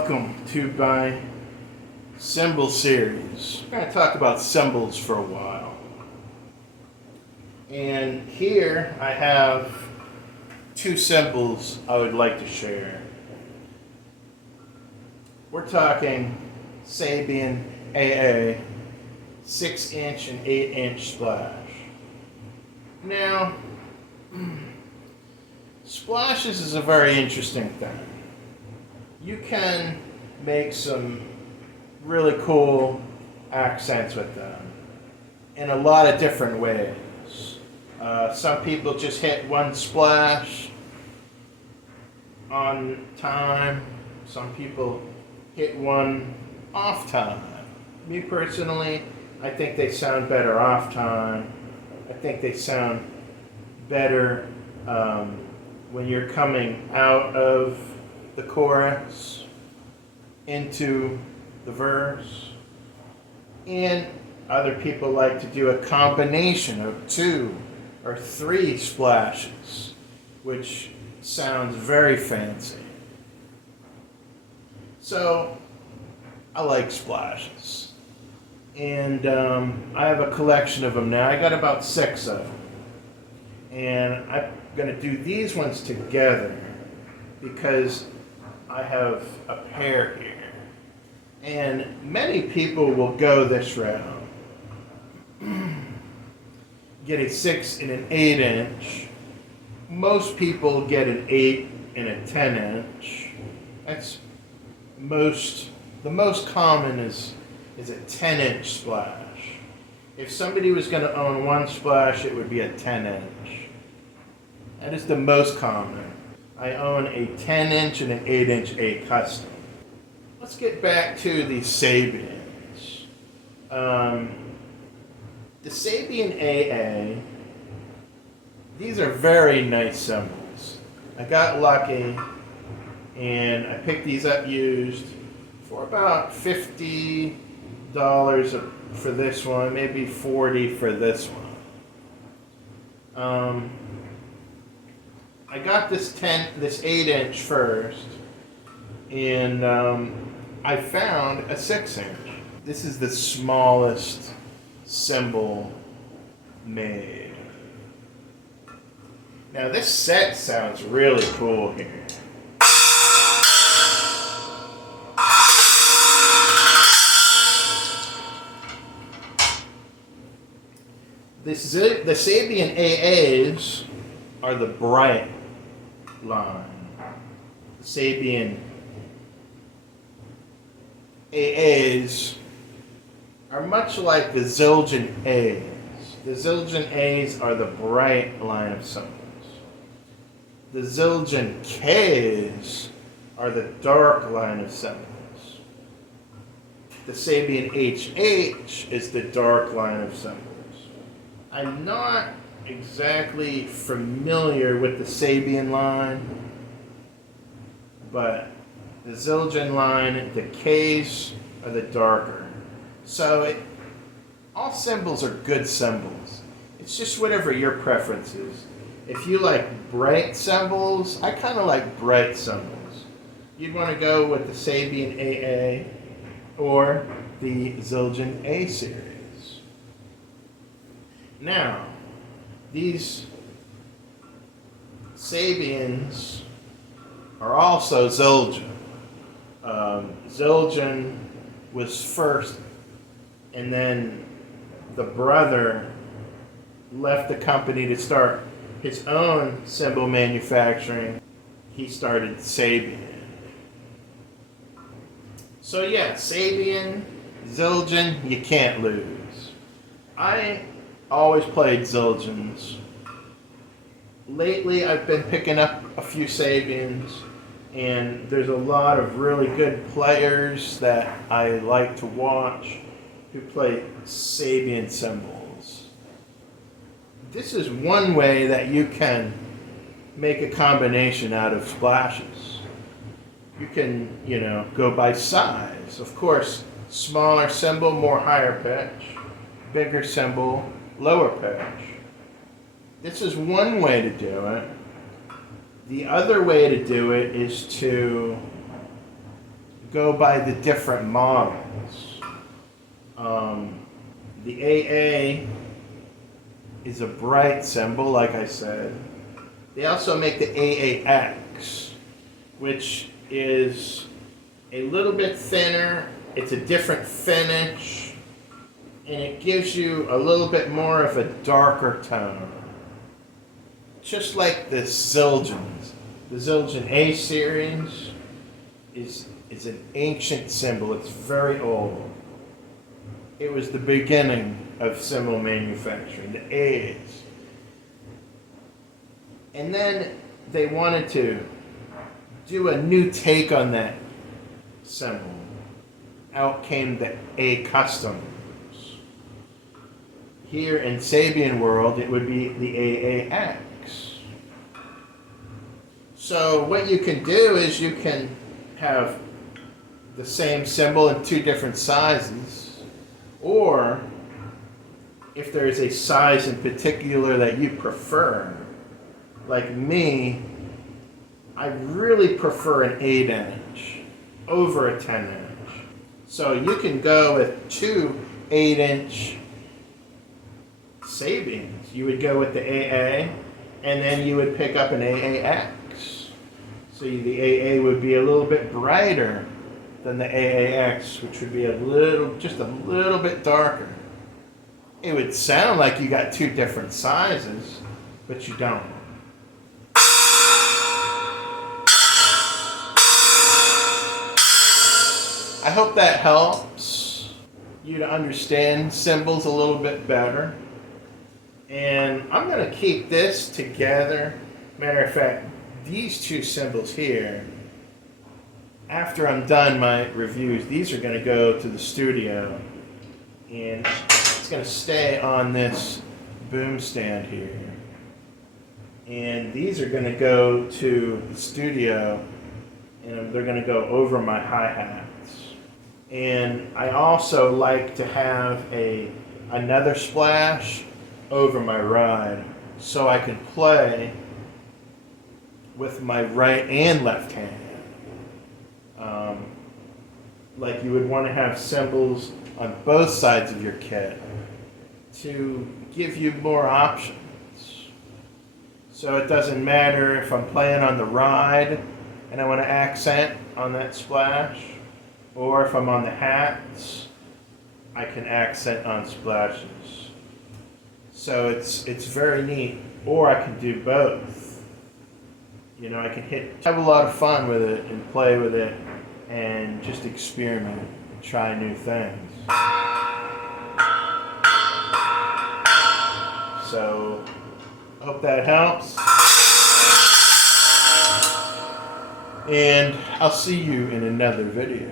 Welcome to my cymbal series. We're going to talk about cymbals for a while. And here I have two cymbals I would like to share. We're talking Sabian AA 6-inch and 8-inch splash. Now, splashes is a very interesting thing. You can make some really cool accents with them in a lot of different ways. Some people just hit one splash on time. Some people hit one off time. Me personally, I think they sound better off time. I think they sound better when you're coming out of the chorus into the verse. And other people like to do a combination of 2 or 3 splashes, which sounds very fancy. So I like splashes, and I have a collection of them now. I got about 6 of them, and I'm going to do these ones together because I have a pair here. And many people will go this route. Get a 6 and an 8-inch. Most people get an 8 and a 10-inch. That's the most common is a 10-inch splash. If somebody was going to own one splash, it would be a 10-inch. That is the most common. I own a 10-inch and an 8-inch A custom. Let's get back to the Sabians. The Sabian AA, these are very nice cymbals. I got lucky and I picked these up used for about $50 for this one, maybe $40 for this one. I got this 8-inch first, and I found a 6-inch. This is the smallest cymbal made. Now this set sounds really cool here. The Sabian AAs are the bright line. The Sabian AAs are much like the Zildjian A's. The Zildjian A's are the bright line of cymbals. The Zildjian K's are the dark line of cymbals. The Sabian HH is the dark line of cymbals. I'm not exactly familiar with the Sabian line, but the Zildjian line, the K's are the darker. So all cymbals are good cymbals. It's just whatever your preference is. If you like bright cymbals, I kind of like bright cymbals. You'd want to go with the Sabian AA or the Zildjian A series. Now, these Sabians are also Zildjian. Zildjian was first, and then the brother left the company to start his own cymbal manufacturing. He started Sabian. So yeah, Sabian, Zildjian, you can't lose. I always played Zildjians. Lately, I've been picking up a few Sabians, and there's a lot of really good players that I like to watch who play Sabian cymbals. This is one way that you can make a combination out of splashes. You can, go by size. Of course, smaller cymbal, more higher pitch. Bigger cymbal, lower pitch. This is one way to do it. The other way to do it is to go by the different models. The AA is a bright cymbal, like I said. They also make the AAX, which is a little bit thinner. It's a different finish, and it gives you a little bit more of a darker tone. Just like the Zildjians. The Zildjian A series is an ancient cymbal. It's very old. It was the beginning of cymbal manufacturing, the A's. And then they wanted to do a new take on that cymbal. Out came the A customs. Here in Sabian world, it would be the AAX. So what you can do is you can have the same cymbal in two different sizes, or if there is a size in particular that you prefer, like me, I really prefer an 8-inch over a 10-inch. So you can go with two 8-inch Sabians. You would go with the AA, and then you would pick up an AAX. So the AA would be a little bit brighter than the AAX, which would be just a little bit darker. It would sound like you got two different sizes, but you don't. I hope that helps you to understand cymbals a little bit better. And I'm going to keep this together. Matter of fact, these two cymbals here, after I'm done my reviews, these are going to go to the studio, and it's going to stay on this boom stand here. And these are going to go to the studio, and they're going to go over my hi-hats. And I also like to have another splash over my ride, so I can play with my right and left hand. Like you would want to have cymbals on both sides of your kit to give you more options. So it doesn't matter if I'm playing on the ride and I want to accent on that splash, or if I'm on the hats, I can accent on splashes. So it's very neat. Or I can do both. You know, I can have a lot of fun with it and play with it and just experiment and try new things. So I hope that helps. And I'll see you in another video.